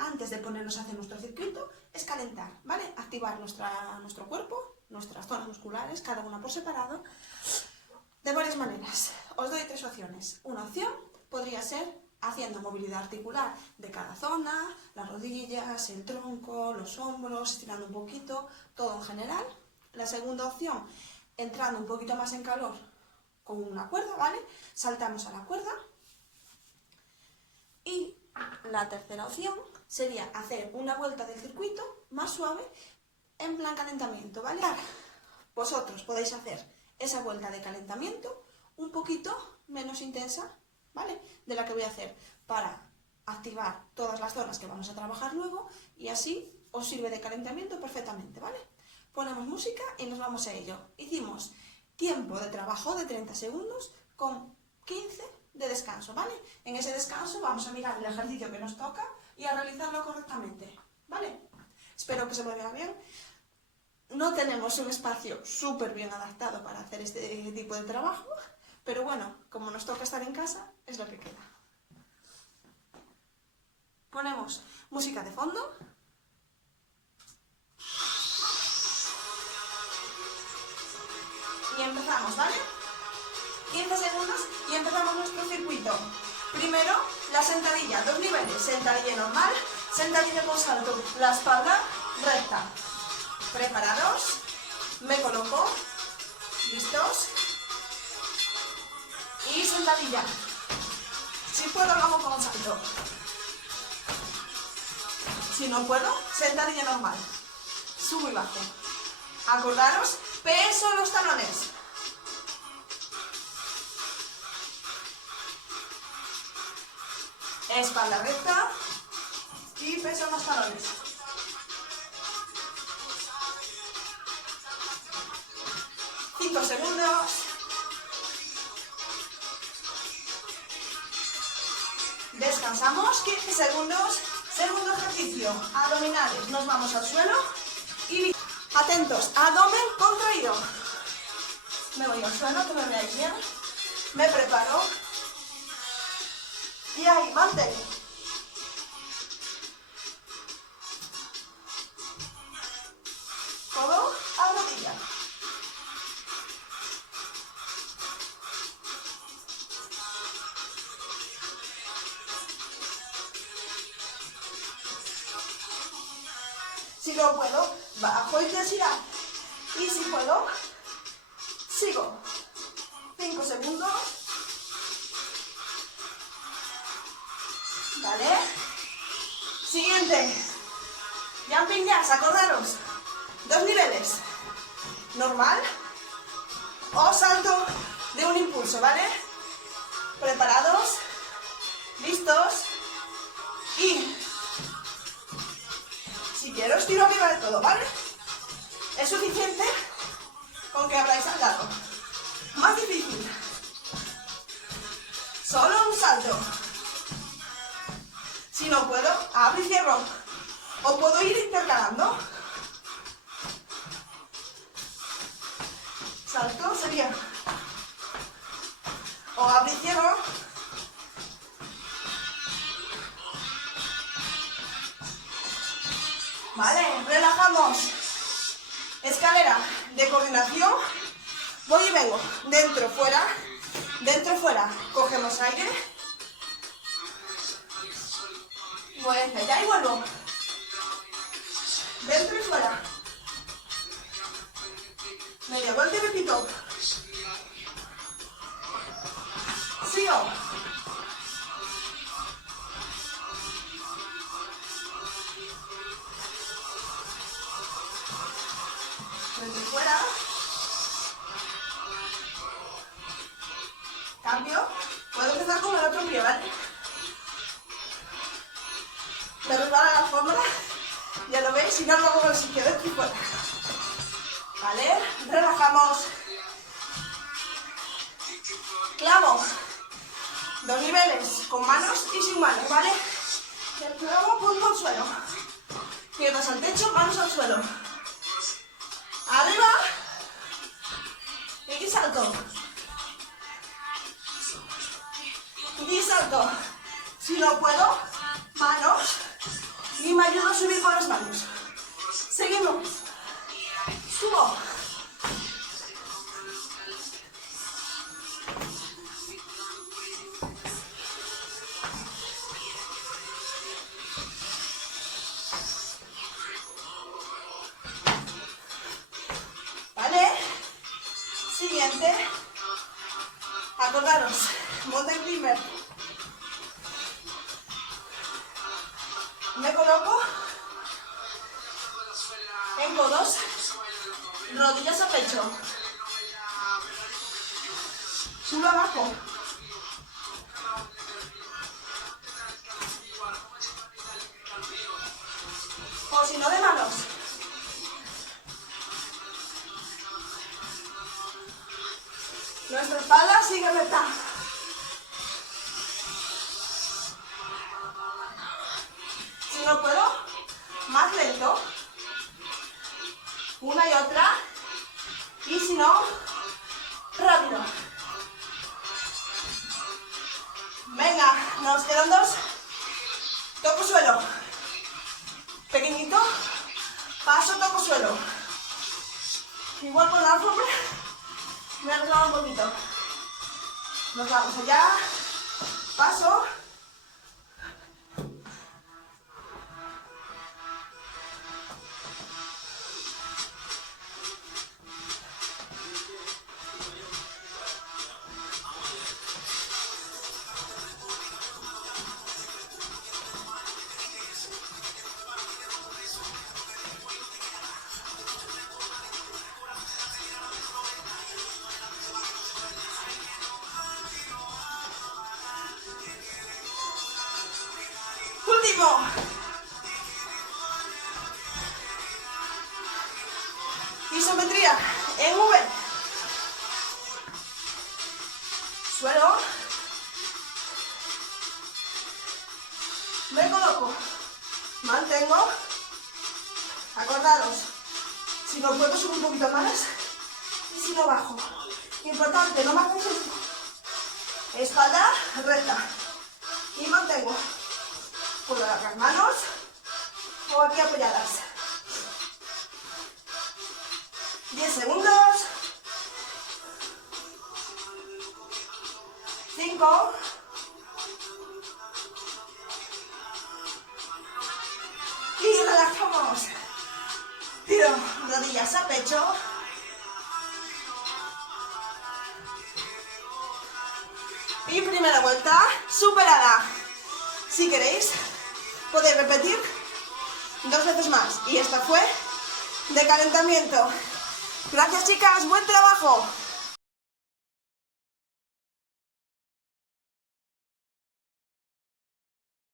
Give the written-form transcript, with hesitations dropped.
antes de ponernos a hacer nuestro circuito es calentar, ¿vale? Activar nuestro cuerpo, nuestras zonas musculares, cada una por separado, de varias maneras. Os doy 3 opciones. Una opción podría ser haciendo movilidad articular de cada zona, las rodillas, el tronco, los hombros, estirando un poquito, todo en general. La segunda opción, entrando un poquito más en calor con una cuerda, ¿vale? Saltamos a la cuerda. Y la tercera opción sería hacer una vuelta del circuito más suave en plan calentamiento, ¿vale? Vosotros podéis hacer esa vuelta de calentamiento un poquito menos intensa, ¿vale? De la que voy a hacer para activar todas las zonas que vamos a trabajar luego y así os sirve de calentamiento perfectamente, ¿vale? Ponemos música y nos vamos a ello. Hicimos tiempo de trabajo de 30 segundos con 15 de descanso, ¿vale? En ese descanso vamos a mirar el ejercicio que nos toca y a realizarlo correctamente, ¿vale? Espero que se me vea bien. No tenemos un espacio súper bien adaptado para hacer este tipo de trabajo, pero bueno, como nos toca estar en casa, es lo que queda. Ponemos música de fondo. Y empezamos, ¿vale? 15 segundos y empezamos nuestro circuito. Primero, la sentadilla, 2 niveles, sentadilla normal, sentadilla con salto, la espalda recta. Preparados, me coloco, listos, y sentadilla. Si puedo lo hago con salto. Si no puedo, sentadilla normal. Subo y bajo. Acordaros, peso en los talones. Espalda recta y peso en los talones. Cinco segundos. Descansamos, 15 segundos. Segundo ejercicio, abdominales. Nos vamos al suelo y atentos, abdomen contraído. Me voy al suelo, que me veáis bien. Me preparo. Y ahí, mantén. Codo a rodilla. Si no puedo, bajo intensidad. Y si puedo, sigo. 5 segundos. ¿Vale? Siguiente. Jumping jacks, acordaros. 2 niveles. Normal o salto de un impulso, ¿vale? Preparados. Listos. Y si quiero, estiro arriba de todo, ¿vale? Es suficiente con que habláis al lado. Más difícil. Solo un salto. Si no puedo, abro y cierro. O puedo ir intercalando. Salto sería. O abro y cierro. Vale, relajamos. Escalera de coordinación. Voy y vengo. Dentro, fuera. Dentro, fuera. Cogemos aire. Voy hacia allá y vuelvo. Dentro y fuera. Media vuelta y repito. Sigo. Dentro y fuera. Cambio. Puedo empezar con el otro pie, ¿vale? Me resbala la fórmula, ya lo veis, si no lo hago con el izquierdo aquí fuera. ¿Vale? Relajamos. Clavo. 2 niveles, con manos y sin manos, ¿vale? Y el clavo, punto al suelo. Piernas al techo, manos al suelo. Arriba. Y salto. Y salto. Si no puedo, manos ayudo a subir con las manos. Seguimos. Subo. ¿Vale? Siguiente. Acordaros, mountain climber. Me coloco en codos, rodillas a pecho. Subo abajo. O si no, de manos. Nuestra espalda sigue recta. Si no puedo, más lento. Una y otra. Y si no, rápido. Venga, nos quedan dos. Toco suelo. Pequeñito. Paso, toco suelo. Igual con la alfombra. Me he arreglado un poquito. Nos vamos allá. Paso. Último. Isometría en V. Suelo. Me coloco. Mantengo. Acordaros. Si no puedo, subo un poquito más. Y si no, bajo. Importante, no me hagáis esto. Espalda recta. Y mantengo. Puedo las manos o aquí apoyadas. 10 segundos. 5. Y relajamos. Tiro rodillas a pecho. Y primera vuelta superada. Si queréis, podéis repetir 2 veces más. Y esta fue de calentamiento. Gracias, chicas, buen trabajo.